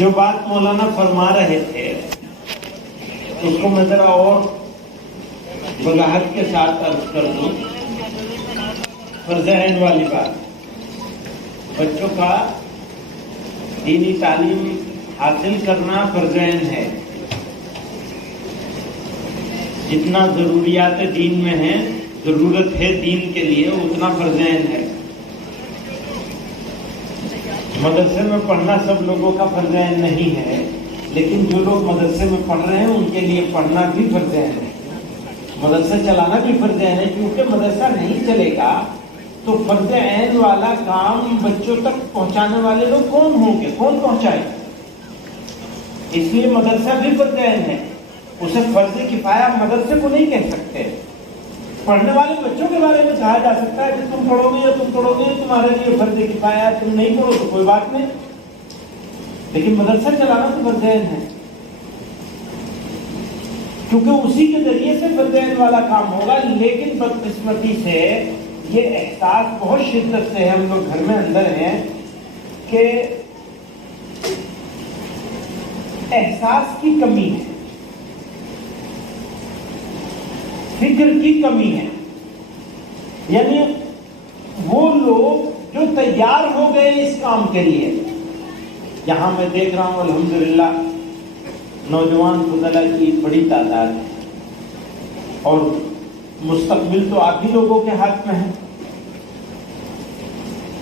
جو بات مولانا فرما رہے تھے اس کو میں ذرا اور وضاحت کے ساتھ عرض کر دوں. فرض عین والی بات، بچوں کا دینی تعلیم حاصل کرنا فرض عین ہے. جتنا ضروریات دین میں ہیں، ضرورت ہے دین کے لیے، اتنا فرض عین ہے. مدرسے میں پڑھنا سب لوگوں کا فرض عین نہیں ہے، لیکن جو لوگ مدرسے میں پڑھ رہے ہیں ان کے لیے پڑھنا بھی فرض عین ہے. مدرسہ چلانا بھی فرض عین ہے، کیونکہ مدرسہ نہیں چلے گا تو فرض عین والا کام بچوں تک پہنچانے والے لوگ کون ہوں گے، کون پہنچائے؟ اس لیے مدرسہ بھی فرض عین ہے. اسے فرض کفایہ مدرسے کو نہیں کہہ سکتے. پڑھنے والے بچوں کے بارے میں کہا جا سکتا ہے کہ تم پڑھو گے یا تم پڑھو گے، تمہارے لیے فرض کفایہ ہے، تم نہیں پڑھو تو کوئی بات نہیں. لیکن مدرسہ چلانا تو فرض عین ہے، کیونکہ اسی کے ذریعے سے فرض عین والا کام ہوگا. لیکن بدقسمتی سے یہ احساس بہت شدت سے ہم لوگ گھر میں اندر ہیں کہ احساس کی کمی ہے، فکر کی کمی ہے. یعنی وہ لوگ جو تیار ہو گئے اس کام کے لیے، یہاں میں دیکھ رہا ہوں الحمدللہ نوجوان فضلاء کی بڑی تعداد ہے، اور مستقبل تو آپ ہی لوگوں کے ہاتھ میں ہے،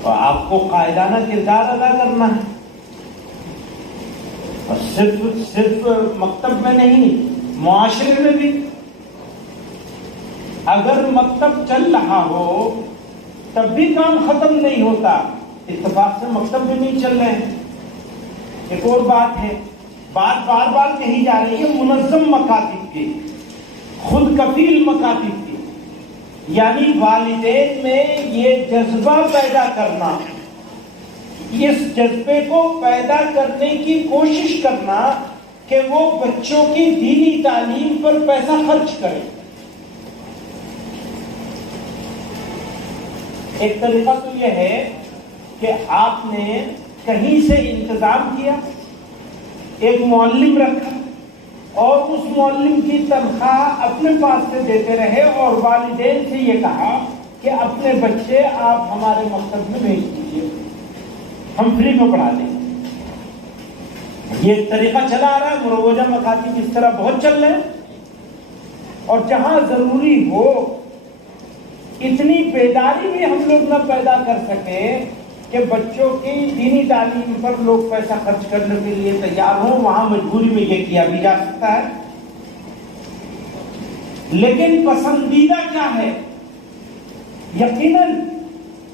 اور آپ کو قائدانہ کردار ادا کرنا ہے. اور صرف مکتب میں نہیں، معاشرے میں بھی. اگر مکتب چل رہا ہو تب بھی کام ختم نہیں ہوتا. اتفاق سے مکتب بھی نہیں چل رہے ہیں. ایک اور بات ہے، بات بار بار کہی جا رہی ہے، منظم مکاتب کی، خود کفیل مکاتب کی. یعنی والدین میں یہ جذبہ پیدا کرنا، اس جذبے کو پیدا کرنے کی کوشش کرنا کہ وہ بچوں کی دینی تعلیم پر پیسہ خرچ کریں. ایک طریقہ تو یہ ہے کہ آپ نے کہیں سے انتظام کیا، ایک معلم رکھا، اور اس معلم کی تنخواہ اپنے پاس سے دیتے رہے، اور والدین سے یہ کہا کہ اپنے بچے آپ ہمارے مکتب میں بھیج دیجیے، ہم فری میں پڑھا دیں گے. یہ ایک طریقہ چلا آ رہا ہے. مروجہ مکاتب اس طرح بہت چل رہے ہیں. اور جہاں ضروری ہو اتنی بیداری بھی ہم لوگ نہ پیدا کر سکے کہ بچوں کی دینی تعلیم پر لوگ پیسہ خرچ کرنے کے لیے تیار ہوں، وہاں مجبوری میں یہ کیا بھی جا سکتا ہے. لیکن پسندیدہ کیا ہے؟ یقیناً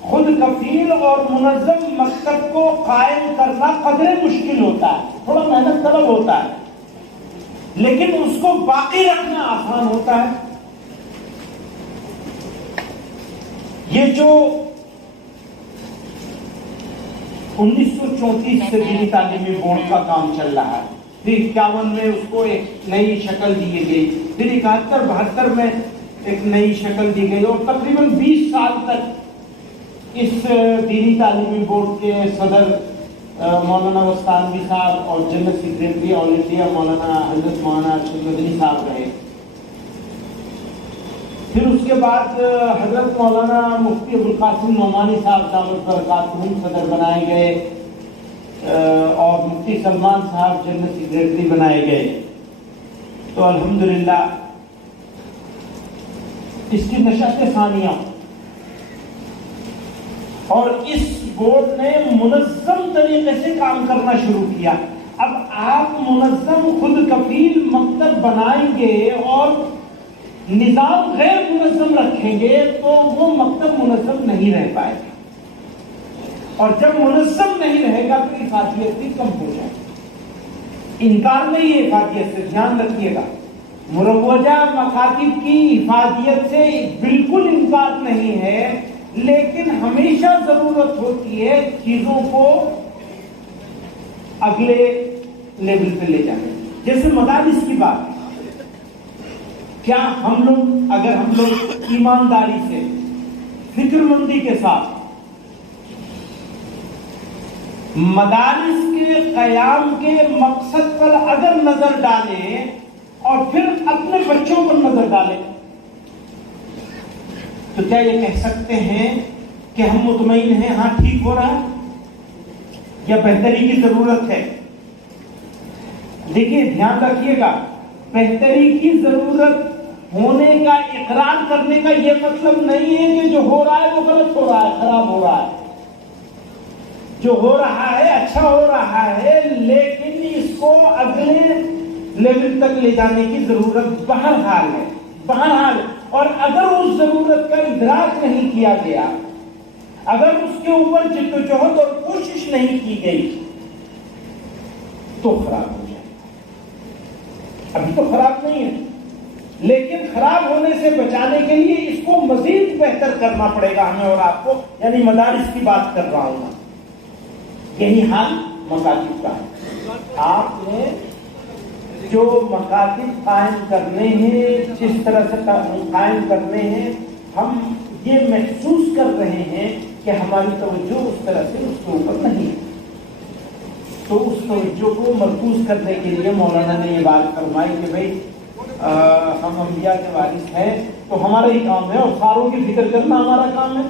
خود کفیل اور منظم مکتب کو قائم کرنا قدرے مشکل ہوتا ہے، تھوڑا محنت طلب ہوتا ہے، لیکن اس کو باقی رکھنا آسان ہوتا ہے. یہ جو 1934 سے دینی تعلیمی بورڈ کا کام چل رہا ہے، پھر 51 میں اس کو ایک نئی شکل دی گئی، پھر 71 72 میں ایک نئی شکل دی گئی، اور تقریباً 20 سال تک اس دینی تعلیمی بورڈ کے صدر مولانا وستانوی صاحب اور جنرل سیکریٹری آل انڈیا مولانا حضرت مولانا ارشد مدنی صاحب رہے. پھر اس کے بعد حضرت مولانا مفتی ابوالقاسم نعمانی صاحب دامت برکاتہم صدر بنائے گئے، اور مفتی سلمان صاحب جنرل سیکریٹری بنائے گئے. تو الحمدللہ اس کی نشست ثانیہ، اور اس بورڈ نے منظم طریقے سے کام کرنا شروع کیا. اب آپ منظم خود کفیل مکتب بنائیں گے اور نظام غیر منظم رکھیں گے تو وہ مکتب منظم نہیں رہ پائے گا، اور جب منظم نہیں رہے گا تو افادیت بھی کم ہو جائے گی. انکار نہیں ہے افادیت سے، دھیان رکھیے گا. مروجہ مکاتب کی افادیت سے بالکل انکار نہیں ہے، لیکن ہمیشہ ضرورت ہوتی ہے چیزوں کو اگلے لیول پہ لے جانے. جیسے مدارس کی بات ہے، کیا ہم لوگ اگر ہم لوگ ایمانداری سے، فکر مندی کے ساتھ مدارس کے قیام کے مقصد پر اگر نظر ڈالیں اور پھر اپنے بچوں پر نظر ڈالیں تو کیا یہ کہہ سکتے ہیں کہ ہم مطمئن ہیں ہاں ٹھیک ہو رہا ہے یا بہتری کی ضرورت ہے؟ دیکھیے دھیان رکھیے گا، بہتری کی ضرورت ہونے کا اقرار کرنے کا یہ مطلب نہیں ہے کہ جو ہو رہا ہے وہ غلط ہو رہا ہے، خراب ہو رہا ہے۔ جو ہو رہا ہے اچھا ہو رہا ہے، لیکن اس کو اگلے لیول تک لے جانے کی ضرورت بہرحال ہے، بہرحال۔ اور اگر اس ضرورت کا ادراک نہیں کیا گیا، اگر اس کے اوپر جدوجہد اور کوشش نہیں کی گئی تو خراب ہو جائے گا۔ ابھی تو خراب نہیں ہے، لیکن خراب ہونے سے بچانے کے لیے اس کو مزید بہتر کرنا پڑے گا ہمیں اور آپ کو، یعنی مدارس کی بات کر رہا ہوں۔ یہی حال مکاتب کا ہے۔ آپ نے جو مکاتب قائم کرنے ہیں، جس طرح سے قائم کرنے ہیں، ہم یہ محسوس کر رہے ہیں کہ ہماری توجہ اس طرح سے اس کے اوپر نہیں ہے، تو اس توجہ کو مرکوز کرنے کے لیے مولانا نے یہ بات فرمائی کہ بھائی ہم انبیاء کے وارث ہیں تو ہمارا ہی کام ہے اور ساروں کی فکر کرنا ہمارا کام ہے۔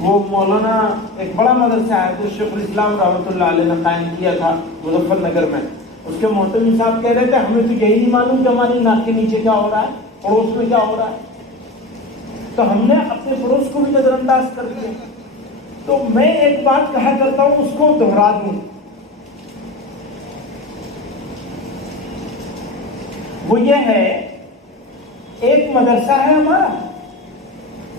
وہ مولانا ایک بڑا مدرسہ ہے جو شیخ الاسلام رحمۃ اللہ علیہ نے قائم کیا تھا مظفر نگر میں، اس کے محتمم صاحب کہہ رہے تھے ہمیں تو یہی نہیں معلوم کہ ہماری ناک کے نیچے کیا ہو رہا ہے، پڑوس میں کیا ہو رہا ہے، تو ہم نے اپنے پڑوس کو بھی نظر انداز کر دیا۔ تو میں ایک بات کہا کرتا ہوں، اس کو دہرا دوں، وہ یہ ہے ایک مدرسہ ہے ہمارا،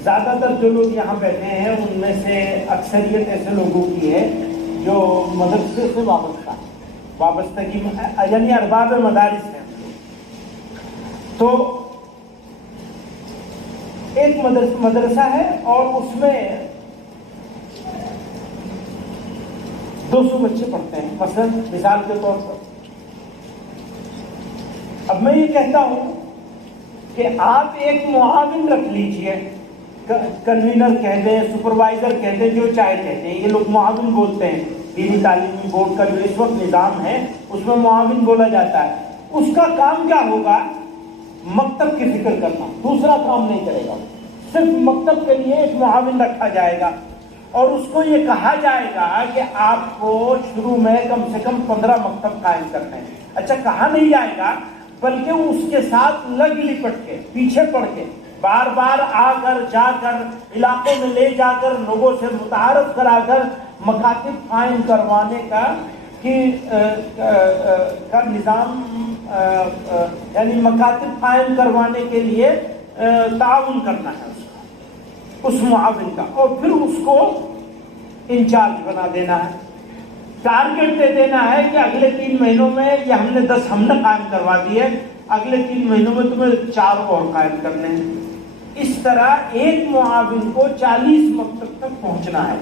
زیادہ تر جو لوگ یہاں بیٹھے ہیں ان میں سے اکثریت ایسے لوگوں کی ہے جو مدرسے سے وابستگی یعنی ارباب مدارس ہیں۔ تو ایک مدرسہ ہے اور اس میں 200 بچے پڑھتے ہیں مثلا مثال کے طور پر۔ اب میں یہ کہتا ہوں کہ آپ ایک معاون رکھ لیجئے، کنوینر کہہ دیں، سپروائزر کہہ دیں، جو چاہے کہتے ہیں، یہ لوگ معاون بولتے ہیں۔ دینی تعلیمی بورڈ کا جو اس وقت نظام ہے اس میں معاون بولا جاتا ہے۔ اس کا کام کیا ہوگا؟ مکتب کی فکر کرنا، دوسرا کام نہیں کرے گا، صرف مکتب کے لیے ایک معاون رکھا جائے گا اور اس کو یہ کہا جائے گا کہ آپ کو شروع میں کم سے کم 15 مکتب قائم کرنے ہیں۔ اچھا کہا نہیں جائے گا بلکہ اس کے ساتھ لگ لپٹ کے پیچھے پڑ کے بار بار آ کر جا کر علاقوں میں لے جا کر لوگوں سے متعارف کرا کر مکاتب قائم کروانے کا نظام، یعنی مکاتب قائم کروانے کے لیے تعاون کرنا ہے اس معاون کا، اور پھر اس کو انچارج بنا دینا ہے، ٹارگٹ دے دینا ہے کہ اگلے 3 مہینوں میں یہ ہم نے 10 ہم نے قائم کروا دیے، اگلے 3 مہینوں میں تمہیں 4 اور قائم کرنے ہیں۔ اس طرح ایک معاون کو 40 مکتب تک پہنچنا ہے،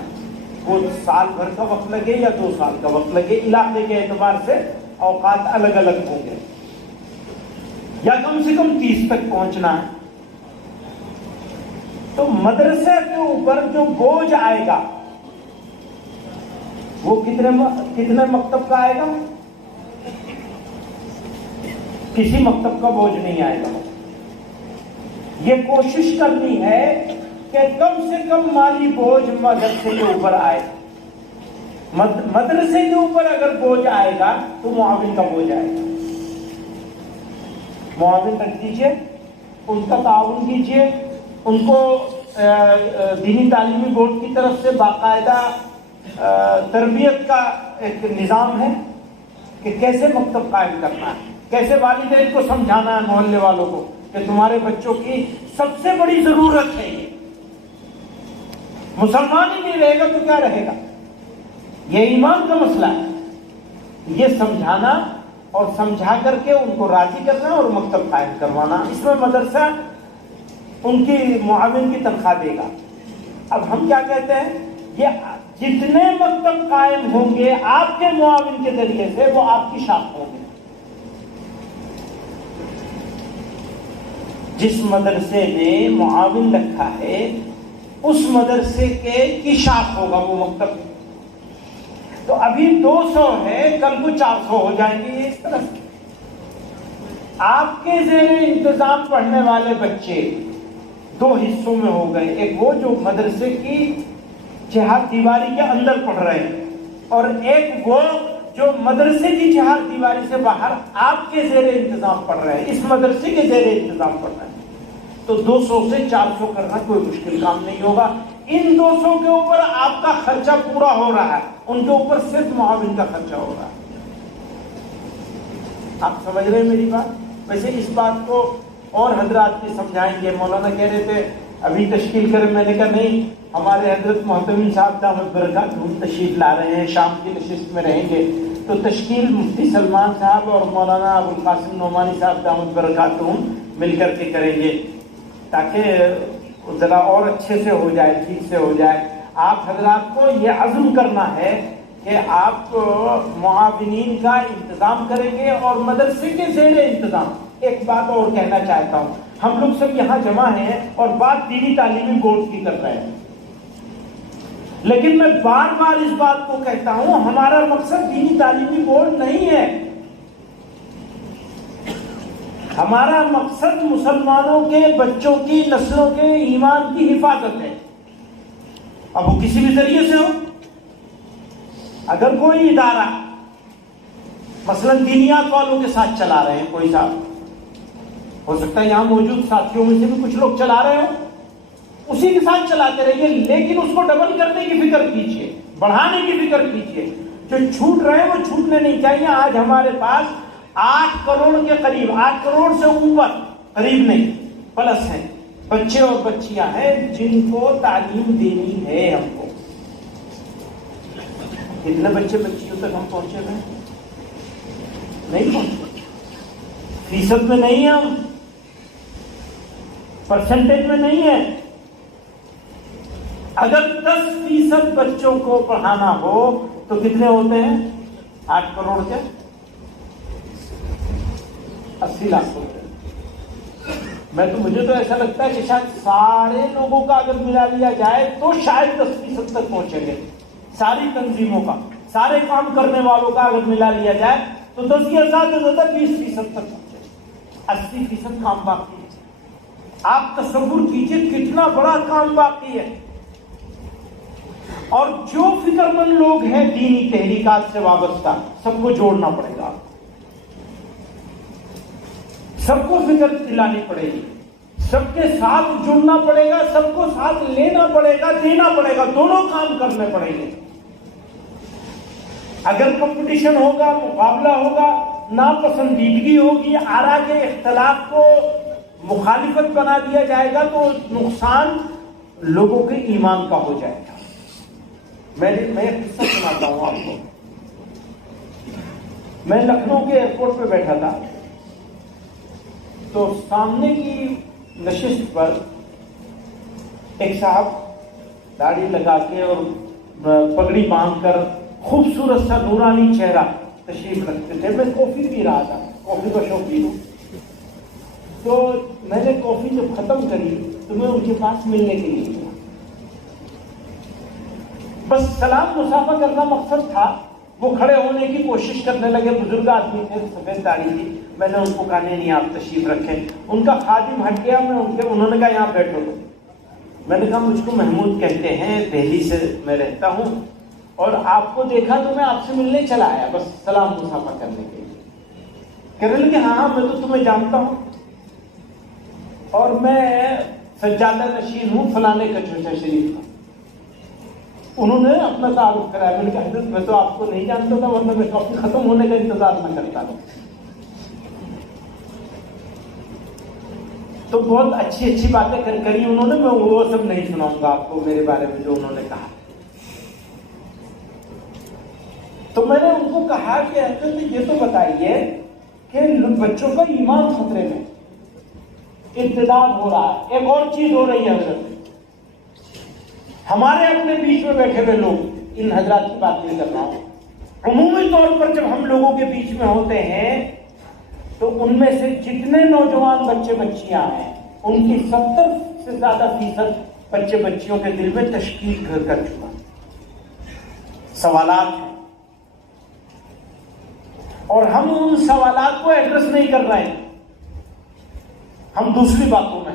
وہ سال بھر کا وقت لگے یا 2 سال کا وقت لگے، علاقے کے اعتبار سے اوقات الگ الگ ہوں گے، یا کم سے کم 30 تک پہنچنا ہے۔ تو مدرسے کے اوپر جو بوجھ آئے گا وہ کتنے مکتب کا آئے گا؟ کسی مکتب کا بوجھ نہیں آئے گا۔ یہ کوشش کرنی ہے کہ کم سے کم مالی بوجھ مدرسے کے اوپر آئے۔ مدرسے کے اوپر اگر بوجھ آئے گا تو معاون کا بوجھ آئے گا۔ معاون رکھ دیجیے، ان کا تعاون کیجیے، ان کو دینی تعلیمی بورڈ کی طرف سے باقاعدہ تربیت کا ایک نظام ہے کہ کیسے مکتب قائم کرنا ہے، کیسے والدین کو سمجھانا ہے، محلے والوں کو کہ تمہارے بچوں کی سب سے بڑی ضرورت ہے یہ، مسلمان ہی نہیں رہے گا تو کیا رہے گا، یہ ایمان کا مسئلہ ہے۔ یہ سمجھانا اور سمجھا کر کے ان کو راضی کرنا اور مکتب قائم کروانا، اس میں مدرسہ ان کی معاون کی تنخواہ دے گا۔ اب ہم کیا کہتے ہیں، یہ جتنے مکتب قائم ہوں گے آپ کے معاون کے ذریعے سے وہ آپ کی شاخ ہوں گے۔ جس مدرسے نے معاون رکھا ہے اس مدرسے کی شاخ ہوگا وہ مکتب، تو ابھی 200 ہے، کل کو 400 ہو جائیں گے. یہ اس طرح سے آپ کے زیر انتظام پڑھنے والے بچے 2 حصوں میں ہو گئے. ایک وہ جو مدرسے کی چہار دیواری کے اندر پڑھ رہے ہیں، اور ایک وہ جو مدرسے کی چہار دیواری سے باہر آپ کے زیر انتظام پڑھ رہے ہیں، اس مدرسے کے زیر انتظام پڑھ رہے ہیں. تو 200 سے 400 کرنا کوئی مشکل کام نہیں ہوگا. ان 200 کے اوپر آپ کا خرچہ پورا ہو رہا ہے، ان کے اوپر صرف معاون کا خرچہ ہو رہا ہے. آپ سمجھ رہے ہیں میری بات؟ ویسے اس بات کو اور حضرات بھی سمجھائیں گے. مولانا کہہ رہے تھے ابھی تشکیل کریں، میں نے کہا نہیں، ہمارے حضرت محتمین صاحب دامت برکاتہم تشریف لا رہے ہیں، شام کی نشست میں رہیں گے، تو تشکیل مفتی سلمان صاحب اور مولانا ابو القاسم نعمانی صاحب دامت برکاتہم مل کر کے کریں گے، تاکہ ذرا اور اچھے سے ہو جائے، ٹھیک سے ہو جائے. آپ حضرات کو یہ عزم کرنا ہے کہ آپ معاونین کا انتظام کریں گے اور مدرسے کے زیر انتظام. ایک بات اور کہنا چاہتا ہوں، ہم لوگ سب یہاں جمع ہیں اور بات دینی تعلیمی بورڈ کی کر رہے ہیں، لیکن میں بار بار اس بات کو کہتا ہوں، ہمارا مقصد دینی تعلیمی بورڈ نہیں ہے. ہمارا مقصد مسلمانوں کے بچوں کی نسلوں کے ایمان کی حفاظت ہے. اب وہ کسی بھی ذریعے سے ہو. اگر کوئی ادارہ مثلا دینیات والوں کے ساتھ چلا رہے ہیں، کوئی صاحب، ہو سکتا ہے یہاں موجود ساتھیوں میں سے بھی کچھ لوگ چلا رہے ہوں، اسی کے ساتھ چلاتے رہیے، لیکن اس کو ڈبل کرنے کی فکر کیجیے، بڑھانے کی فکر کیجیے. جو چھوٹ رہے ہیں وہ چھوٹنے نہیں چاہیے. آج ہمارے پاس 8 کروڑ کے قریب، 8 کروڑ سے اوپر، قریب نہیں پلس ہیں، بچے اور بچیاں ہیں جن کو تعلیم دینی ہے. ہم کو کتنے بچے بچیوں تک ہم پہنچے ہوئے نہیں پہنچے، فیصد میں نہیں ہے، ہم پرسنٹیج میں نہیں ہے. اگر 10% بچوں کو پڑھانا ہو تو کتنے ہوتے ہیں؟ 8 کروڑ کے 80 لاکھ ہوتے ہیں. مجھے تو ایسا لگتا ہے کہ شاید سارے لوگوں کا اگر ملا لیا جائے تو شاید 10% تک پہنچیں گے. ساری تنظیموں کا، سارے کام کرنے والوں کا اگر ملا لیا جائے تو 10 کے زیادہ 20% تک پہنچے. 80% کام باقی ہے. آپ تصور کیجئے کتنا بڑا کام باقی ہے. اور جو فکر مند لوگ ہیں دینی تحریکات سے وابستہ، سب کو جوڑنا پڑے گا، سب کو فکر دلانی پڑے گی، سب کے ساتھ جڑنا پڑے گا، سب کو ساتھ لینا پڑے گا، دینا پڑے گا، دونوں کام کرنے پڑیں گے. اگر کمپٹیشن ہوگا، مقابلہ ہوگا، ناپسندیدگی ہوگی، آرا کے اختلاف کو مخالفت بنا دیا جائے گا تو نقصان لوگوں کے ایمان کا ہو جائے گا. میں ایک قصہ سناتا ہوں آپ کو. میں لکھنؤ کے ایئرپورٹ پہ بیٹھا تھا تو سامنے کی نشست پر ایک صاحب داڑھی لگا کے اور پگڑی باندھ کر خوبصورت سا نورانی چہرہ تشریف رکھتے تھے. میں کافی پی رہا تھا، کافی کا شوقین ہوں. تو میں نے کافی جب ختم کری تو میں ان کے پاس ملنے کے لیے گیا. بس سلام مسافہ کرنا مقصد تھا. وہ کھڑے ہونے کی کوشش کرنے لگے، بزرگ آدمی تھے، سفید داڑھی تھی. میں نے ان کو کہا نہیں آپ تشریف رکھیں. ان کا خادم ہٹ گیا، انہوں نے کہا یہاں بیٹھو. میں نے کہا مجھ کو محمود کہتے ہیں، دہلی سے میں رہتا ہوں، اور آپ کو دیکھا تو میں آپ سے ملنے چلا آیا، بس سلام مسافہ کرنے کے لیے. کہنے لگے ہاں میں تو تمہیں جانتا ہوں اور میں سجادہ نشین ہوں فلانے کا چوچا شریف کا. انہوں نے اپنا تعارف کرایا. میں نے کہا حضرت میں تو آپ کو نہیں جانتا تھا، ورنہ میں کافی ختم ہونے کا انتظار نہ کرتا تھا. تو بہت اچھی باتیں کری انہوں نے. میں وہ سب نہیں سناؤں گا آپ کو میرے بارے میں جو انہوں نے کہا. تو میں نے ان کو کہا کہ حضرت یہ تو بتائیے کہ بچوں کا ایمان خطرے میں، ارتداد ہو رہا ہے، ایک اور چیز ہو رہی ہے حضرت، ہمارے اپنے بیچ میں بیٹھے ہوئے لوگ، ان حضرات کی بات نہیں کر رہا ہوں، عمومی طور پر جب ہم لوگوں کے بیچ میں ہوتے ہیں تو ان میں سے جتنے نوجوان بچے بچیاں ہیں ان کی 70 سے زیادہ فیصد بچے بچیوں کے دل میں تشکیل گھر کر چکا. سوالات ہیں اور ہم ان سوالات کو ایڈریس نہیں کر رہے ہیں، ہم دوسری باتوں میں۔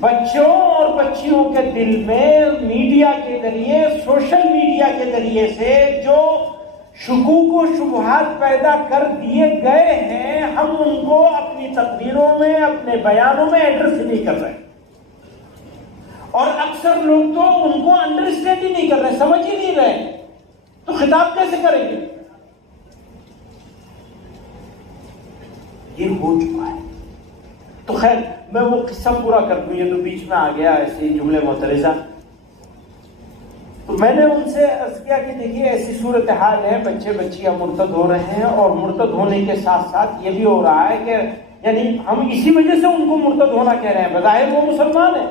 بچوں اور بچیوں کے دل میں میڈیا کے ذریعے، سوشل میڈیا کے ذریعے سے جو شکوک و شبہات پیدا کر دیے گئے ہیں، ہم ان کو اپنی تقریروں میں، اپنے بیانوں میں ایڈریس نہیں کر رہے، اور اکثر لوگ تو ان کو انڈرسٹینڈ ہی نہیں کر رہے، سمجھ ہی نہیں رہے، تو خطاب کیسے کریں گے؟ یہ ہو چکا ہے۔ تو خیر میں وہ قصہ پورا کر دوں، یہ تو بیچ میں آ گیا ایسے جملے معترضہ۔ تو میں نے ان سے عرض کیا کہ دیکھیے ایسی صورتحال ہے، بچے بچیاں مرتد ہو رہے ہیں، اور مرتد ہونے کے ساتھ ساتھ یہ بھی ہو رہا ہے کہ یعنی ہم اسی وجہ سے ان کو مرتد ہونا کہہ رہے ہیں، بظاہر وہ مسلمان ہیں،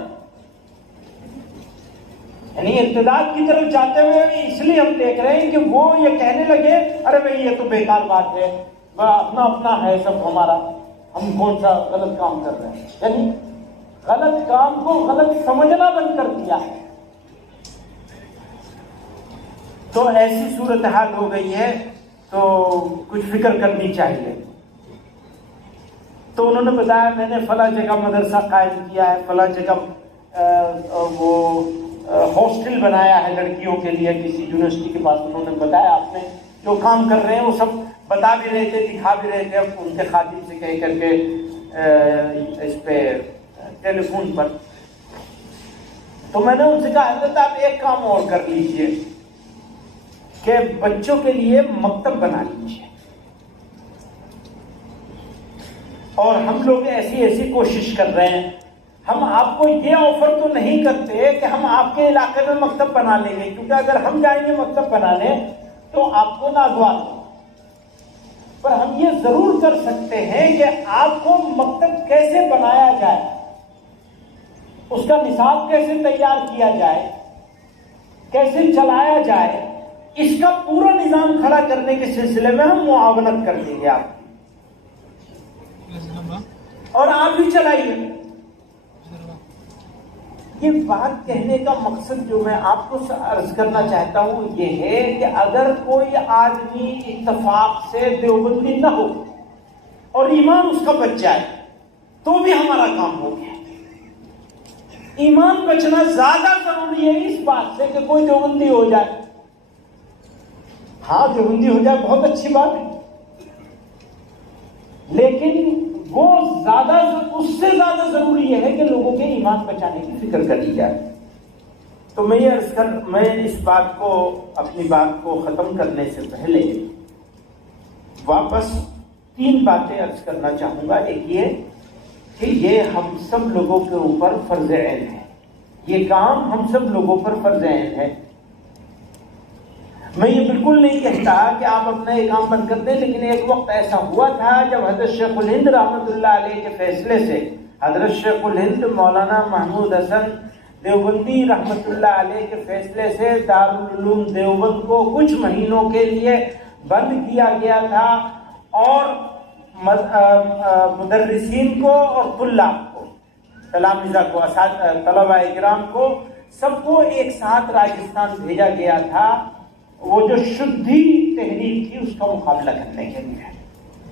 یعنی ارتداد کی طرف جاتے ہوئے اس لیے ہم دیکھ رہے ہیں کہ وہ یہ کہنے لگے ارے بھائی یہ تو بیکار بات ہے، اپنا اپنا ہے سب ہمارا، ہم کون سا غلط کام کر رہے ہیں، یعنی غلط کام کو غلط سمجھنا بند کر دیا ہے۔ تو ایسی صورتحال ہو گئی ہے، تو کچھ فکر کرنی چاہیے۔ تو انہوں نے بتایا میں نے فلاں جگہ مدرسہ قائم کیا ہے، فلاں جگہ وہ ہاسٹل بنایا ہے لڑکیوں کے لیے کسی یونیورسٹی کے پاس۔ انہوں نے بتایا آپ نے جو کام کر رہے ہیں وہ سب بتا بھی رہے تھے، دکھا بھی رہے تھے، اب ان کے خادم سے کہہ کر کے اس پہ ٹیلی فون پر۔ تو میں نے ان سے کہا حضرت آپ ایک کام اور کر لیجئے کہ بچوں کے لیے مکتب بنا لیجئے، اور ہم لوگ ایسی کوشش کر رہے ہیں، ہم آپ کو یہ آفر تو نہیں کرتے کہ ہم آپ کے علاقے میں مکتب بنا لیں گے، کیونکہ اگر ہم جائیں گے مکتب بنانے تو آپ کو ناگوار ہوگا، پر ہم یہ ضرور کر سکتے ہیں کہ آپ کو مکتب کیسے بنایا جائے، اس کا نصاب کیسے تیار کیا جائے، کیسے چلایا جائے، اس کا پورا نظام کھڑا کرنے کے سلسلے میں ہم معاونت کر دیں گے آپ کی، اور آپ بھی چلائیے۔ یہ بات کہنے کا مقصد جو میں آپ کو عرض کرنا چاہتا ہوں یہ ہے کہ اگر کوئی آدمی اتفاق سے دیوبندی نہ ہو اور ایمان اس کا بچ جائے تو بھی ہمارا کام ہو گیا۔ ایمان بچنا زیادہ ضروری ہے اس بات سے کہ کوئی دیوبندی ہو جائے۔ ہاں دیوبندی ہو جائے بہت اچھی بات ہے، لیکن وہ اس سے زیادہ ضروری یہ ہے کہ لوگوں کے ایمان بچانے کی فکر کری جائے۔ تو میں اس بات کو، اپنی بات کو ختم کرنے سے پہلے واپس 3 باتیں عرض کرنا چاہوں گا۔ ایک یہ کہ یہ ہم سب لوگوں کے اوپر فرض عین ہے، یہ کام ہم سب لوگوں پر فرض عین ہے۔ میں یہ بالکل نہیں کہتا کہ آپ اپنا یہ کام بند کر دیں، لیکن ایک وقت ایسا ہوا تھا جب حضرت شیخ الہند رحمۃ اللہ علیہ کے فیصلے سے حضرت شیخ الہند مولانا محمود حسن دیوبندی رحمۃ اللہ علیہ کے فیصلے سے دارالعلوم دیوبند کو کچھ مہینوں کے لیے بند کیا گیا تھا، اور مدرسین کو اور طلاب کو، تلامذہ کو، طلبہ اکرام کو، سب کو ایک ساتھ راجستھان بھیجا گیا تھا، وہ جو شدھی تحریک تھی اس کا مقابلہ کرنے کے لیے،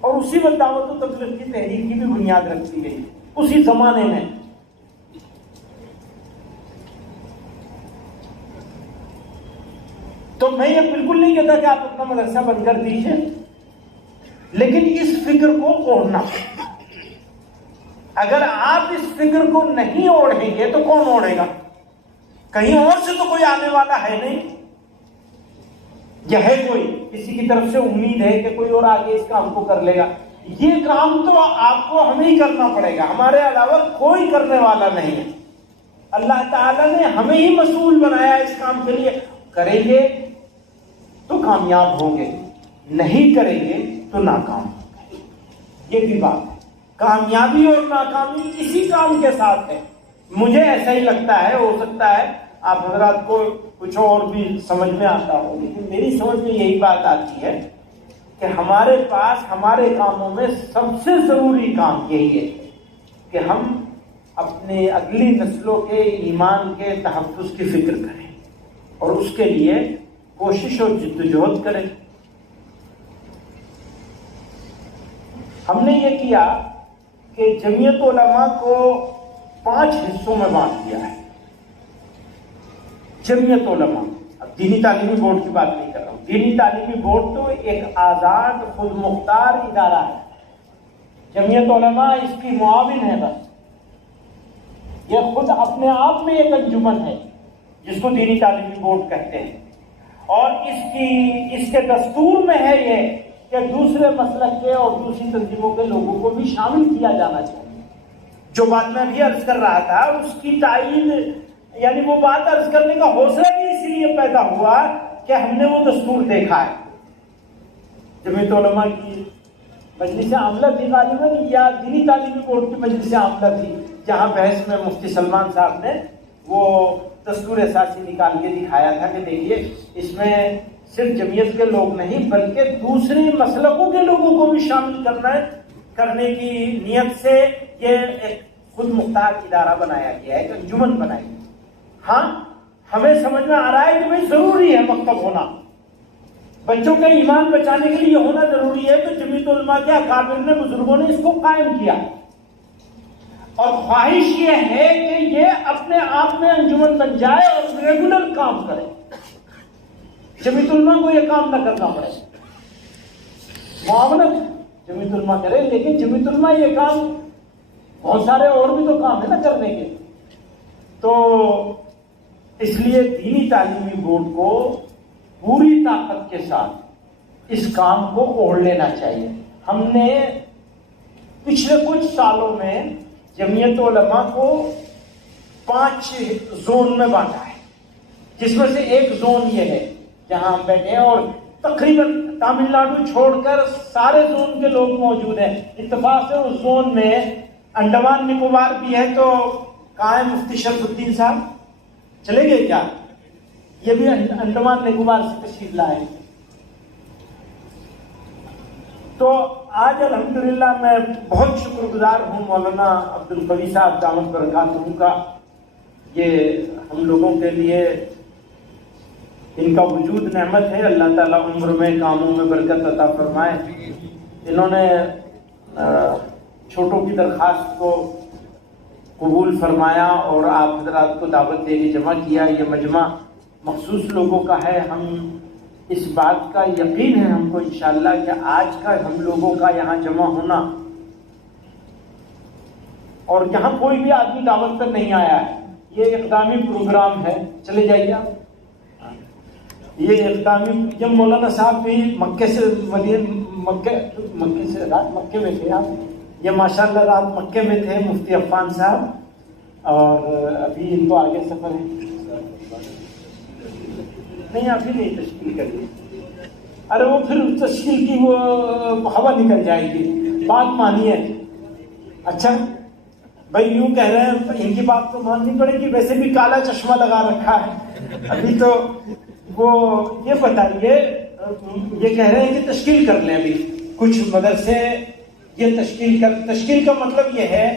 اور اسی میں دعوت و تبلیغ کی تحریک کی بھی بنیاد رکھی گئی اسی زمانے میں۔ تو میں یہ بالکل نہیں کہتا کہ آپ اپنا مدرسہ بند کر دیجئے، لیکن اس فکر کو اوڑھنا، اگر آپ اس فکر کو نہیں اوڑھیں گے تو کون اوڑھے گا؟ کہیں اور سے تو کوئی آنے والا ہے نہیں، یا ہے کوئی کسی کی طرف سے امید ہے کہ کوئی اور آگے اس کام کو کر لے گا؟ یہ کام تو آپ کو ہمیں ہی کرنا پڑے گا، ہمارے علاوہ کوئی کرنے والا نہیں ہے۔ اللہ تعالیٰ نے ہمیں ہی مسئول بنایا اس کام کے لیے، کریں گے تو کامیاب ہوں گے، نہیں کریں گے تو ناکام ہوں گے۔ یہ بھی بات ہے، کامیابی اور ناکامی اسی کام کے ساتھ ہے۔ مجھے ایسا ہی لگتا ہے، ہو سکتا ہے آپ حضرات کو کچھ اور بھی سمجھ میں آتا ہو، لیکن میری سمجھ میں یہی بات آتی ہے کہ ہمارے پاس ہمارے کاموں میں سب سے ضروری کام یہی ہے کہ ہم اپنے اگلی نسلوں کے ایمان کے تحفظ کی فکر کریں، اور اس کے لیے کوشش اور جدوجہد کریں۔ ہم نے یہ کیا کہ جمعیت علماء کو 5 حصوں میں بانٹ دیا ہے. جمعیت علماء، اب دینی تعلیمی بورڈ کی بات نہیں کر رہا ہوں. دینی تعلیمی بورڈ تو ایک آزاد خود مختار ادارہ ہے. جمعیت علماء اس کی معاون ہے بس. یہ خود اپنے آپ میں ایک انجمن ہے جس کو دینی تعلیمی بورڈ کہتے ہیں. اور اس کے دستور میں ہے یہ کہ دوسرے مسلک کے اور دوسری تنظیموں کے لوگوں کو بھی شامل کیا جانا چاہیے. جو بات میں ابھی عرض کر رہا تھا اس کی تائید، یعنی وہ بات عرض کرنے کا حوصلہ بھی اس لیے پیدا ہوا کہ ہم نے وہ دستور دیکھا ہے. جمعیت علماء کی مجلس عاملہ تھی غالباً، یا دینی تعلیمی بورڈ کی مجلس عاملہ تھی، جہاں بحث میں مفتی سلمان صاحب نے وہ دستور اساسی نکال کے دکھایا تھا کہ دیکھیے اس میں صرف جمعیت کے لوگ نہیں بلکہ دوسرے مسلکوں کے لوگوں کو بھی شامل کرنے کی نیت سے یہ ایک خود مختار ادارہ بنایا گیا ہے، ایک انجمن بنائی. ہاں ہمیں سمجھ میں آ رہا ہے کہ بھائی ضروری ہے مکتب ہونا، بچوں کا ایمان بچانے کے لیے ہونا ضروری ہے. تو جمعیت علماء کے اکابر نے، بزرگوں نے اس کو قائم کیا، اور خواہش یہ ہے کہ یہ اپنے آپ میں انجمن بن جائے اور ریگولر کام کرے. جمعیت علماء کو یہ کام نہ کرنا پڑے، معاونت جمعیت علماء کرے، لیکن جمعیت علماء یہ کام، بہت سارے اور بھی تو کام ہے نا کرنے کے. تو اس لیے دینی تعلیمی بورڈ کو پوری طاقت کے ساتھ اس کام کو اوڑھ لینا چاہیے. ہم نے پچھلے کچھ سالوں میں جمعیت علماء کو 5 زون میں بانٹا ہے، جس میں سے ایک زون یہ ہے جہاں ہم بیٹھے ہیں، اور تقریباً تامل ناڈو چھوڑ کر سارے زون کے لوگ موجود ہیں. اتفاق سے اس زون میں انڈمان نکوبار بھی ہے. تو کہاں ہے مفتی شرف الدین صاحب؟ چلے گئے کیا؟ یہ بھی انڈمان نکوبار سے تشریف لائے. تو آج الحمدللہ میں بہت شکر گزار ہوں مولانا عبد القوی صاحب دامت برکاتہ کا. یہ ہم لوگوں کے لیے ان کا وجود نعمت ہے. اللہ تعالیٰ عمر میں کاموں میں برکت عطا فرمائے. انہوں نے چھوٹوں کی درخواست کو قبول فرمایا اور آپ حضرات کو دعوت دے کے جمع کیا. یہ مجمع مخصوص لوگوں کا ہے. ہم اس بات کا یقین ہے ہم کو انشاءاللہ کہ آج کا ہم لوگوں کا یہاں جمع ہونا، اور یہاں کوئی بھی آدمی دعوت پر نہیں آیا ہے، یہ اقدامی پروگرام ہے. چلے جائیے آپ. یہ اقدامی، جب مولانا صاحب بھی مکے سے رات مکے میں تھے آپ، یہ ماشاءاللہ رات مکے میں تھے مفتی عفان صاحب، اور ابھی ان کو آگے سفر ہے. نہیں ابھی نہیں تشکیل کریے. ارے وہ پھر تشکیل کی وہ ہوا نکل جائے گی، بات مانیے. اچھا بھائی یوں کہہ رہے ہیں، ان کی بات تو ماننی پڑے گی. ویسے بھی کالا چشمہ لگا رکھا ہے ابھی. تو وہ یہ بتائیے، یہ کہہ رہے ہیں کہ تشکیل کر لیں ابھی کچھ مدرسے. یہ تشکیل کا مطلب یہ ہے